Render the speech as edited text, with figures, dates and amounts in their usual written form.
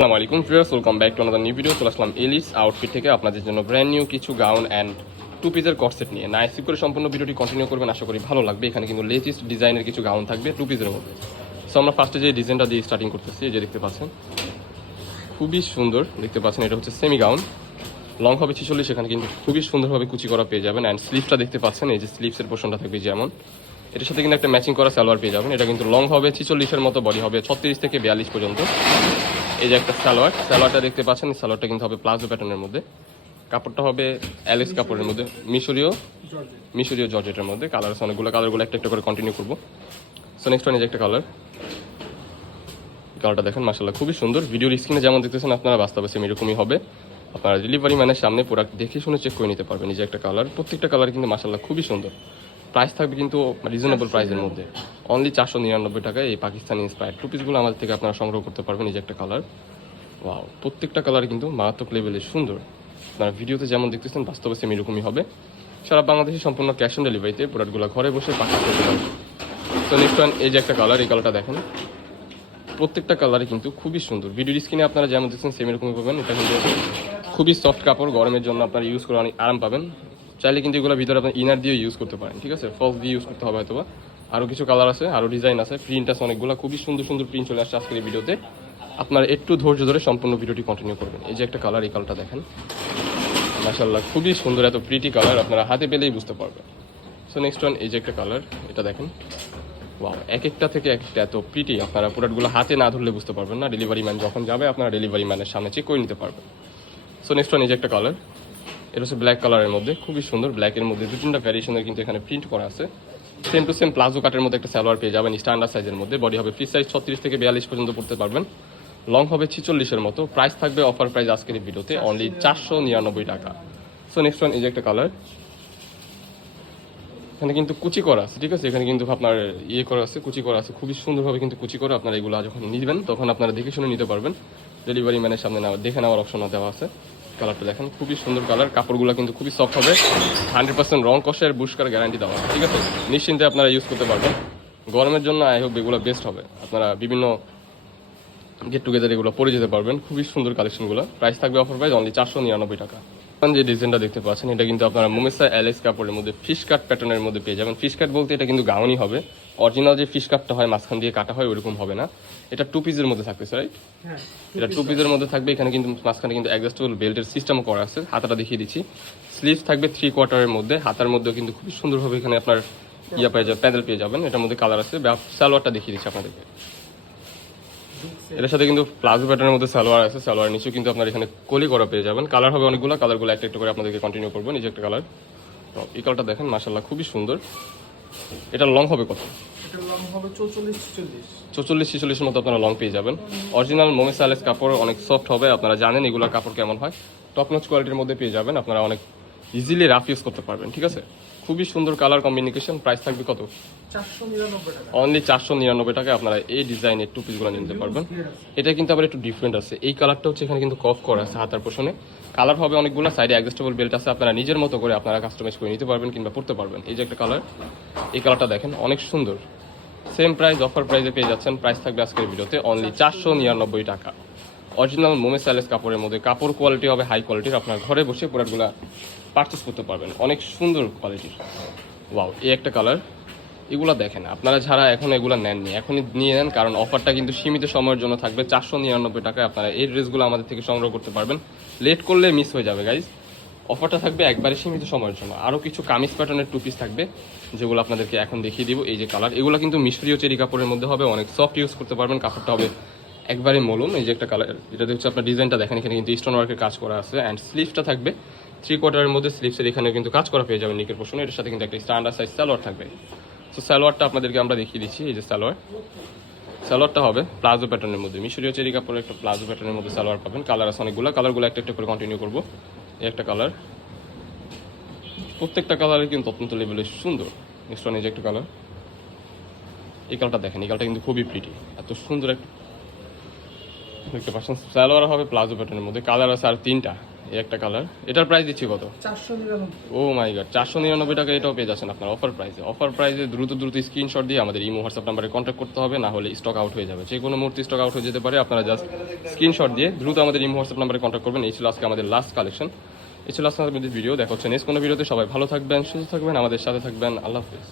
আসসালামু আলাইকুম viewers, welcome back to another new video. চলে আসলাম এলিস আউটফিট থেকে আপনাদের জন্য ব্র্যান্ড নিউ কিছু গাউন অ্যান্ড টু পিসের কটসেট নিয়ে। নাইস করে সম্পূর্ণ ভিডিওটি কন্টিনিউ করবেন, আশা করি ভালো লাগবে। এখানে কিন্তু লেটেস্ট ডিজাইনের কিছু গাউন থাকবে টু পিসের মধ্যে। সো আমরা ফার্স্টে যে ডিজাইনটা দিয়ে স্টার্টিং করতেছি, এই যে দেখতে পাচ্ছেন খুবই সুন্দর দেখতে পাচ্ছেন। এটা হচ্ছে সেমি গাউন, লং হবে 46, সেখানে কিন্তু খুবই সুন্দরভাবে কুচি করা পেয়ে যাবেন। অ্যান্ড স্লিভসটা দেখতে পাচ্ছেন, এই যে স্লিভসের পোর্শনটা থাকবে যেমন, এটার সাথে কিন্তু একটা ম্যাচিং করা সালোয়ার পেয়ে যাবেন। এটা কিন্তু লং হবে 46-এর মতো, বডি হবে 36 থেকে 42 পর্যন্ত। এই যে একটা সালোয়ারটা দেখতে পাচ্ছেন, সালোয়ারটা কিন্তু হবে প্লাজো প্যাটার্নের মধ্যে। কাপড়টা হবে অ্যালেক্স কাপড়ের মধ্যে, মিশরীয় জর্জেটের মধ্যে। কালার আছে অনেকগুলো, কালারগুলো একটা করে কন্টিনিউ করবো। সো নেক্সট ওয়ান, এই যে একটা কালারটা দেখেন মাশাআল্লাহ খুবই সুন্দর। ভিডিওর স্ক্রিনে যেমন দেখতেছেন আপনারা বাস্তবে সেম এরকমই হবে। আপনারা ডেলিভারি ম্যানের সামনে প্রোডাক্ট দেখে শুনে চেক করে নিতে পারবেন। এই যে একটা কালার, প্রত্যেকটা কালার কিন্তু মাশাআল্লাহ খুবই সুন্দর। প্রাইস থাকবে কিন্তু রিজনেবল প্রাইসের মধ্যে, অনলি 499 টাকায় এই পাকিস্তানি ইন্সপায়ার্ড টু পিসগুলো আমাদের থেকে আপনারা সংগ্রহ করতে পারবেন। এই যে একটা কালার, ওয়াও, প্রত্যেকটা কালার কিন্তু মারাত্মক লেভেলের সুন্দর। আপনারা ভিডিওতে যেমন দেখতেছেন বাস্তবে সেম এরকমই হবে। সারা বাংলাদেশে সম্পূর্ণ ক্যাশ অন ডেলিভারিতে প্রোডাক্টগুলো ঘরে বসে পাঠিয়ে করতে পারবেন। তো নেক্সট ওয়ান, এই যে একটা কালার, এই কালারটা দেখেন, প্রত্যেকটা কালারই কিন্তু খুবই সুন্দর। ভিডিওর স্ক্রিনে আপনারা যেমন দেখছেন সেম এরকমই পাবেন। এটা কিন্তু খুবই সফট কাপড়, গরমের জন্য আপনারা ইউজ করে অনেক আরাম পাবেন। চাইলে কিন্তু এগুলো ভিতরে আপনার ইনার দিয়ে ইউজ করতে পারেন, ঠিক আছে, ফলস দিয়ে ইউজ করতে হবে হয়তো। আরও কিছু কালার আছে, আরও ডিজাইন আছে, প্রিন্ট আছে অনেকগুলো, খুবই সুন্দর সুন্দর প্রিন্ট চলে আসছে আজকের এই ভিডিওতে। আপনারা একটু ধৈর্য ধরে সম্পূর্ণ ভিডিওটি কন্টিনিউ করবেন। এই যে একটা কালার, এই কালারটা দেখেন মাশাআল্লাহ খুবই সুন্দর, এত প্রিটি কালার, আপনারা হাতে পেলেই বুঝতে পারবেন। সো নেক্সট ওয়ান, এই যে একটা কালার, এটা দেখেন, ওয়াও, এক একটা থেকে এক একটা এত প্রিটি, আপনারা প্রোডাক্টগুলো হাতে না ধরলে বুঝতে পারবেন না। ডেলিভারি ম্যান যখন যাবে আপনারা ডেলিভারি ম্যানের সামনে চেক করে নিতে পারবেন। সো নেক্সট ওয়ান, এই যে একটা কালার, এটা হচ্ছে ব্ল্যাক কালারের মধ্যে, খুবই সুন্দর। ব্ল্যাকের মধ্যে দু তিনটা ভ্যারিয়েশনের কিন্তু এখানে প্রিন্ট করা আছে। সেম টু সেম প্লাজো কাটের মধ্যে একটা সালোয়ার পেয়ে যাবেন স্ট্যান্ডার্ড সাইজের মধ্যে। বডি হবে ফ্রি সাইজ 36 থেকে 42 পর্যন্ত পড়তে পারবেন। লং হবে 46-এর মতো। প্রাইস থাকবে অফার প্রাইস আজকের এই ভিডিওতে অনলি 499 টাকা। সো নেক্সট ওয়ান, এই যে একটা কালার, এখানে কিন্তু কুচি করা আছে, ঠিক আছে, এখানে কিন্তু আপনার করা আছে, কুচি করা আছে, খুবই সুন্দরভাবে কিন্তু কুচি করা। আপনারা এগুলো যখন নিবেন তখন আপনারা দেখে শুনে নিতে পারবেন। ডেলিভারি ম্যানের সামনে দেখে নেওয়ার অপশন দেওয়া আছে। কালারটা দেখেন খুবই সুন্দর কালার, কাপড়গুলো কিন্তু খুবই সফট হবে, 100% রং কষের বুশকার গ্যারান্টি দেওয়া আছে, ঠিক আছে। নিশ্চিন্তে আপনারা ইউজ করতে পারবেন। গরমের জন্য আই হোপ এগুলো বেস্ট হবে। আপনারা বিভিন্ন গেট টুগেদার এগুলো পরে যেতে পারবেন। খুবই সুন্দর কালেকশনগুলো। প্রাইস থাকবে অফার প্রাইস অনলি 499 টাকা। যে ডিজাইনটা দেখতে পাচ্ছেন, এটা কিন্তু আপনারা মোমেসা অ্যালেক্স কাপড়ের মধ্যে ফিশ কাট প্যাটার্নের মধ্যে পেয়ে যাবেন। ফিশ কাট বলতে এটা কিন্তু গাউনই হবে, অরিজিনাল যে ফিশ কাটটা হয় মাঝখান দিয়ে কাটা হয় ওইরকম হবে না। এটা টু পিসের মধ্যে থাকবে, রাইট? এটা টু পিসের মধ্যে থাকবে। এখানে কিন্তু মাঝখানে কিন্তু অ্যাডজাস্টেবল বেল্টের সিস্টেমও করা আছে। হাতাটা দেখিয়ে দিচ্ছি, স্লিভস থাকবে 3/4 মধ্যে। হাতার মধ্যেও কিন্তু খুবই সুন্দরভাবে এখানে আপনার পেয়ে যাবেন, প্যানেল পেয়ে যাবেন। এটার মধ্যে কালার আছে। সালোয়ারটা দেখিয়ে দিচ্ছি আপনাদেরকে। এটার সাথে কিন্তু প্লাজো প্যাটার্নের মধ্যে সালোয়ার আছে। সালোয়ার নিচেও কিন্তু আপনার এখানে কলি করা পেয়ে যাবেন। কালার হবে অনেকগুলো, কালারগুলো একটা একটা করে আপনাদেরকে কন্টিনিউ করবো। নিজে একটা কালার, এই কালারটা দেখেন মাশাআল্লাহ খুবই সুন্দর। এটা লং হবে কত? হবে 44-46 মতো আপনারা লং পেয়ে যাবেন। অরিজিনাল মোমেসা অ্যালেক্স কাপড়, অনেক সফট হবে। আপনারা জানেন এগুলোর কাপড় কেমন হয়, টপ নচ কোয়ালিটির মধ্যে পেয়ে যাবেন। আপনারা অনেক ইজিলি রাফ ইউজ করতে পারবেন, ঠিক আছে। খুবই সুন্দর কালার কম্বিনেশন। প্রাইস থাকবে কত? 499 টাকা। অনলি 499 টাকায় আপনারা এই ডিজাইনের টু পিসগুলো নিতে পারবেন। এটা কিন্তু আবার একটু ডিফারেন্ট আছে। এই কালারটা হচ্ছে এখানে কিন্তু কফ করা আছে হাতার পোষণে। কালার হবে অনেকগুলো, সাইডে অ্যাডজাস্টেবল বেল্ট আছে। আপনারা নিজের মতো করে আপনারা কাস্টমাইজ করে নিতে পারবেন কিংবা পড়তে পারবেন। এই যে একটা কালার, এই কালারটা দেখেন অনেক সুন্দর। সেম প্রাইস অফার প্রাইসে পেয়ে যাচ্ছেন। প্রাইস থাকবে আজকের ভিডিওতে অনলি 499 টাকা। অরিজিনাল মোমেসা অ্যালেক্স কাপড়ের মধ্যে, কাপড় কোয়ালিটি হবে হাই কোয়ালিটির। আপনার ঘরে বসে প্রোডাক্টগুলো পারচেস করতে পারবেন, অনেক সুন্দর কোয়ালিটির। ওয়াও, এই একটা কালার। এগুলো দেখেন, আপনারা যারা এখন এগুলো নেননি এখনই নিয়ে নেন, কারণ অফারটা কিন্তু সীমিত সময়ের জন্য থাকবে। 499 টাকায় আপনারা এই ড্রেসগুলো আমাদের থেকে সংগ্রহ করতে পারবেন। লেট করলে মিস হয়ে যাবে গাইজ। অফারটা থাকবে একবারে সীমিত সময়ের জন্য। আরও কিছু কামিজ প্যাটার্নের টু পিস থাকবে যেগুলো আপনাদেরকে এখন দেখিয়ে দিব। এই যে কালার, এগুলো কিন্তু মিশরীয় চেরি কাপড়ের মধ্যে হবে, অনেক সফট ইউজ করতে পারবেন। কাপড়টা হবে একবারে মলম। এই যে একটা কালার, যেটা হচ্ছে আপনার ডিজাইনটা দেখেন, এখানে কিন্তু স্টোন ওয়ার্কের কাজ করা আছে। অ্যান্ড স্লিভসটা থাকবে 3/4 মধ্যে। স্লিভসের এখানে কিন্তু কাজ করা পেয়ে যাবেন নিকের পোর্শনে। এটার সাথে কিন্তু একটা স্ট্যান্ডার্ড সাইজ সালোয়ার থাকবে। তো সালোয়ারটা আপনাদেরকে আমরা দেখিয়ে দিচ্ছি। এই যে সালোয়ারটা হবে প্লাজো প্যাটার্নের মধ্যে, মিশরীয় চেরি কাপড়ের একটা প্লাজো প্যাটার্নের মধ্যে সালোয়ার পাবেন। কালার আছে অনেকগুলো, কালারগুলো একটা একটা করে কন্টিনিউ করবো। এই একটা কালার, প্রত্যেকটা কালারই কিন্তু অত্যন্ত লেভেলে সুন্দর। নেক্সট ওয়ান, এই যে একটা কালার, এই কালারটা দেখেন, এই কালারটা কিন্তু খুবই প্রিটি, এত সুন্দর একটা দেখতে পাচ্ছেন। সালোয়ার হবে প্লাজো প্যাটার্নের মধ্যে। কালার আছে আর 3টা। এই একটা কালার, এটার প্রাইস দিচ্ছি কত? 499। ও মাই গড, 499 টাকা এটাও পেয়ে যাচ্ছেন আপনার অফার প্রাইসে। অফার প্রাইসে দ্রুত স্ক্রিনশট দিয়ে আমাদের ইমো হোয়াটসঅ্যাপ নাম্বারে কন্ট্যাক্ট করতে হবে, না হলে স্টক আউট হয়ে যাবে। যে কোনো মুহূর্তে স্টক আউট হয়ে যেতে পারে। আপনারা জাস্ট স্ক্রিনশট দিয়ে দ্রুত আমাদের ইমো হোয়াটসঅ্যাপ নাম্বারে কন্ট্যাক্ট করবেন। এই ছিল আজকে আমাদের লাস্ট কালেকশন, এই ছিল আজকে আমাদের ভিডিও। দেখা হচ্ছে নেক্সট কোনো ভিডিওতে। সবাই ভালো থাকবেন, সুস্থ থাকবেন, আমাদের সাথে থাকবেন। আল্লাহ হাফিজ।